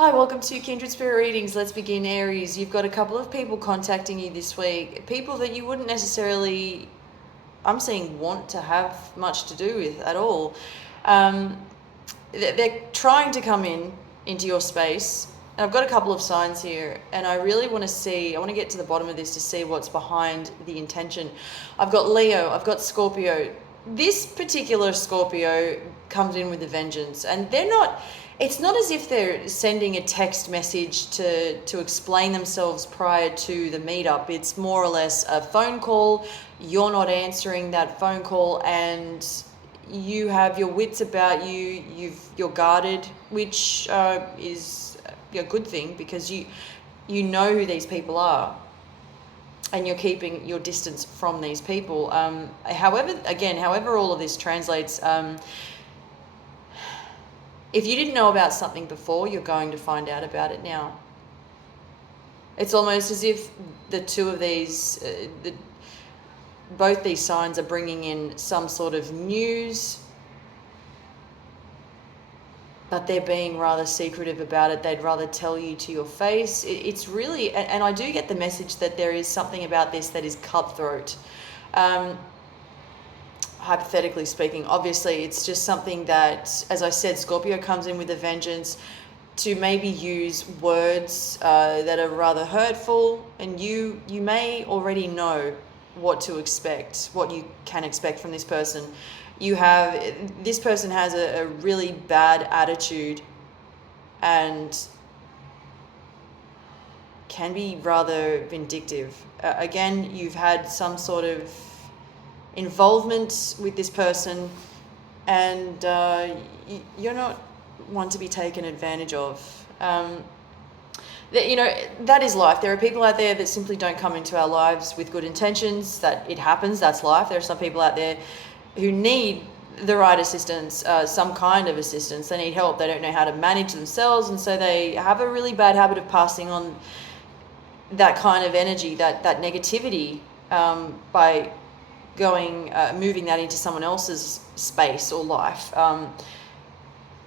Hi, welcome to Kindred Spirit Readings. Let's begin, Aries. You've got a couple of people contacting you this week. People that you wouldn't necessarily, I'm seeing, want to have much to do with at all. They're trying to come into your space. And I've got a couple of signs here, and I really want to get to the bottom of this to see what's behind the intention. I've got Leo, I've got Scorpio. This particular Scorpio comes in with a vengeance, and it's not as if they're sending a text message to explain themselves prior to the meetup. It's more or less a phone call. You're not answering that phone call, and you have your wits about you. You're guarded, which is a good thing, because you know who these people are, and you're keeping your distance from these people. However all of this translates, if you didn't know about something before, you're going to find out about it now. It's almost as if the two of these, both these signs are bringing in some sort of news, but they're being rather secretive about it. They'd rather tell you to your face. It's really, and I do get the message that there is something about this that is cutthroat. Hypothetically speaking, obviously it's just something that, as I said, Scorpio comes in with a vengeance to maybe use words that are rather hurtful, and you may already know what to expect, what you can expect from this person. This person has a really bad attitude and can be rather vindictive. Again, you've had some sort of involvement with this person, and you're not one to be taken advantage of. That is life. There are people out there that simply don't come into our lives with good intentions. That it happens. That's life. There are some people out there who need the right assistance, some kind of assistance. They need help. They don't know how to manage themselves, and so they have a really bad habit of passing on that kind of energy, that negativity, by moving that into someone else's space or life.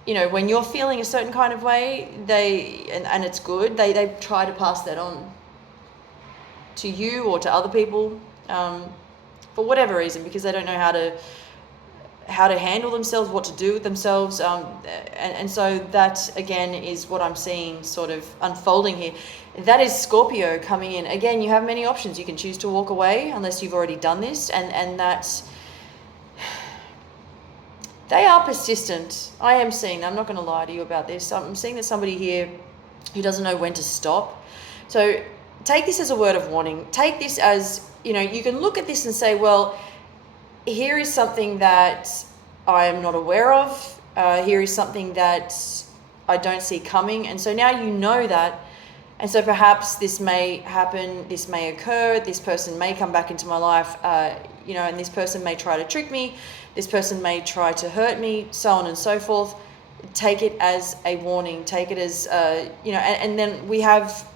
When you're feeling a certain kind of way, and it's good, they try to pass that on to you or to other people, for whatever reason, because they don't know how to handle themselves, what to do with themselves, and so that again is what I'm seeing sort of unfolding here. That is Scorpio coming in. Again, you have many options. You can choose to walk away unless you've already done this, and that's, they are persistent. I am seeing, I'm not going to lie to you about this, I'm seeing that somebody here who doesn't know when to stop. So take this as a word of warning. Take this as, you can look at this and say, well, here is something that I am not aware of. Here is something that I don't see coming. And so now you know that. And so perhaps this may happen, this may occur, this person may come back into my life, and this person may try to trick me, this person may try to hurt me, so on and so forth. Take it as a warning. Take it as, and then we have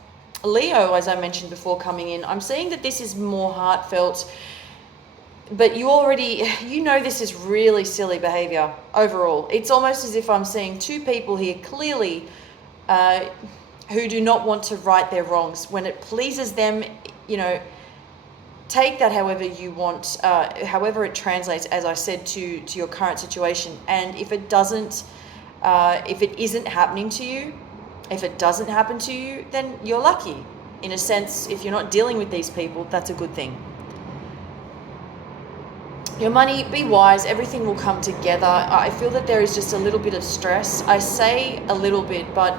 Leo, as I mentioned before, coming in. I'm seeing that this is more heartfelt, but this is really silly behavior overall. It's almost as if I'm seeing two people here clearly who do not want to right their wrongs. When it pleases them, take that however you want, however it translates, as I said, to your current situation. And if it isn't happening to you, if it doesn't happen to you, then you're lucky. In a sense, if you're not dealing with these people, that's a good thing. Your money, be wise, everything will come together. I feel that there is just a little bit of stress. I say a little bit, but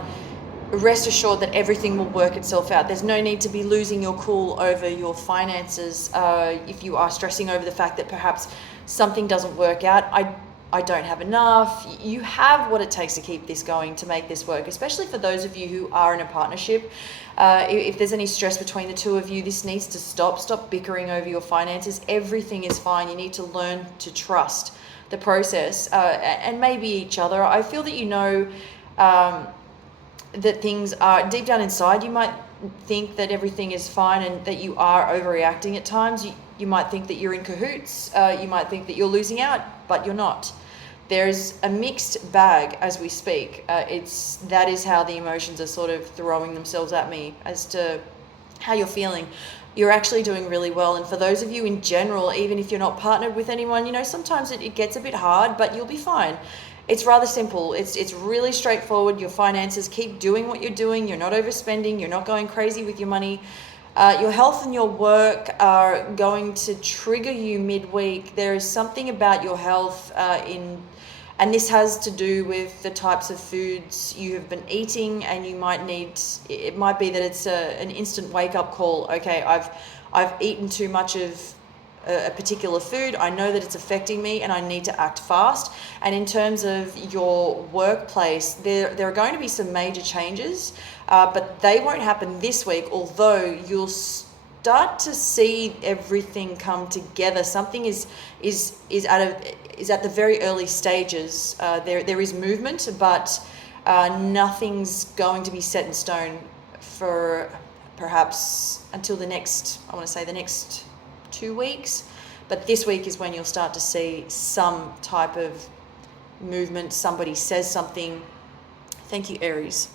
rest assured that everything will work itself out. There's no need to be losing your cool over your finances. If you are stressing over the fact that perhaps something doesn't work out, I don't have enough. You have what it takes to keep this going, to make this work, especially for those of you who are in a partnership. If there's any stress between the two of you, this needs to stop. Stop bickering over your finances. Everything is fine. You need to learn to trust the process, and maybe each other. I feel that that things are deep down inside. You might think that everything is fine and that you are overreacting at times. You might think that you're in cahoots. You might think that you're losing out, but you're not. there's a mixed bag as we speak. That is how the emotions are sort of throwing themselves at me as to how you're feeling. You're actually doing really well. And for those of you in general, even if you're not partnered with anyone, you know, sometimes it gets a bit hard, but you'll be fine. It's rather simple. It's really straightforward. Your finances, keep doing what you're doing. You're not overspending. You're not going crazy with your money. Your health and your work are going to trigger you midweek. There is something about your health and this has to do with the types of foods you have been eating, and you might need. It might be that it's an instant wake up call. Okay, I've eaten too much of a particular food. I know that it's affecting me, and I need to act fast. And in terms of your workplace, there are going to be some major changes, but they won't happen this week. Although you'll start to see everything come together. Something is at the very early stages. There is movement, but nothing's going to be set in stone for perhaps until the next 2 weeks. But this week is when you'll start to see some type of movement. Somebody says something. Thank you, Aries.